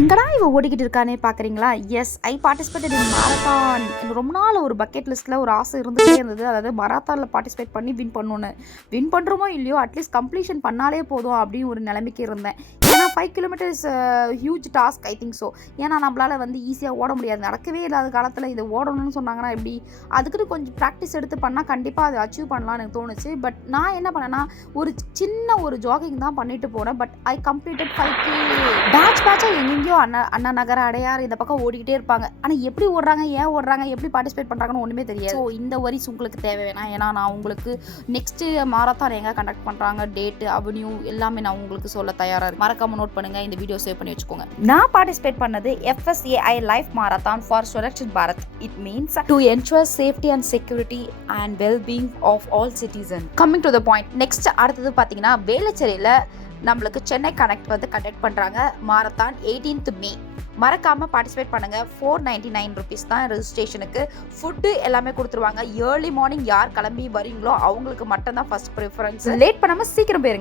எங்கடா இவ ஓடிக்கிட்டு இருக்கானே பார்க்குறீங்களா? Yes, I participated in marathon. எனக்கு ரொம்ப நாள் ஒரு பக்கெட் லிஸ்ட்டில் ஒரு ஆசை இருந்துகிட்டே இருந்தது. அதாவது மாரத்தானில் பார்ட்டிசிபேட் பண்ணி வின் பண்ணணுன்னு. வின் பண்ணுறோமோ இல்லையோ, அட்லீஸ்ட் கம்ப்ளீஷன் பண்ணாலே போதும் அப்படின்னு ஒரு நிலைமைக்கு இருந்தேன். ஏன்னா 5 kilometres huge task, I think so. ஏன்னா நம்மளால் வந்து ஈஸியாக ஓட முடியாது. நடக்கவே இல்லாத காலத்தில் இது ஓடணும்னு சொன்னாங்கன்னா எப்படி? அதுக்குன்னு கொஞ்சம் ப்ராக்டிஸ் எடுத்து பண்ணால் கண்டிப்பாக அதை அச்சீவ் பண்ணலாம்னு எனக்கு தோணுச்சு. பட் நான் என்ன பண்ணேன்னா, ஒரு சின்ன ஒரு ஜாகிங் தான் பண்ணிட்டு போனேன். But I completed 5K. பேட்சாக எங்கெங்கேயோ அண்ணா நகர அடையார் இந்த பக்கம் ஓடிக்கிட்டே இருப்பாங்க. ஆனால் எப்படி ஓடுறாங்க, ஏன் ஓடுறாங்க, எப்படி பார்ட்டிசிபேட் பண்ணுறாங்கன்னு ஒன்றுமே தெரியாது. ஸோ இந்த வரிஸ் உங்களுக்கு தேவை வேணாம். ஏன்னா நான் உங்களுக்கு நெக்ஸ்ட்டு மாரத்தான் எங்கே கண்டக்ட் பண்ணுறாங்க, டேட்டு, அவென்யூ எல்லாமே நான் உங்களுக்கு சொல்ல தயாராக இருக்கேன். மறக்காம நோட் பண்ணுங்கள், இந்த வீடியோ சேவ் பண்ணி வச்சுக்கோங்க. நான் பார்ட்டிசிபேட் பண்ணது FSAI life marathon for Surakshit Bharat. It means to ensure safety and security and wellbeing of all citizen. Coming to the point. Next அடுத்தது பார்த்தீங்கன்னா, வேளச்சேரியில் நம்மளுக்கு சென்னை கனெக்ட் வந்து கண்டக்ட் பண்ணுறாங்க மாரத்தான் 18th மே. மறக்காமல் பார்ட்டிசிபேட் பண்ணுங்கள். 499 rupees தான் ரெஜிஸ்ட்ரேஷனுக்கு. ஃபுட்டு எல்லாமே கொடுத்துருவாங்க. ஏர்லி மார்னிங் யார் கிளம்பி வரீங்களோ அவங்களுக்கு மட்டும்தான் ஃபர்ஸ்ட் ப்ரிஃபரன்ஸ். லேட் பண்ணாமல் சீக்கிரம் போயிருங்க.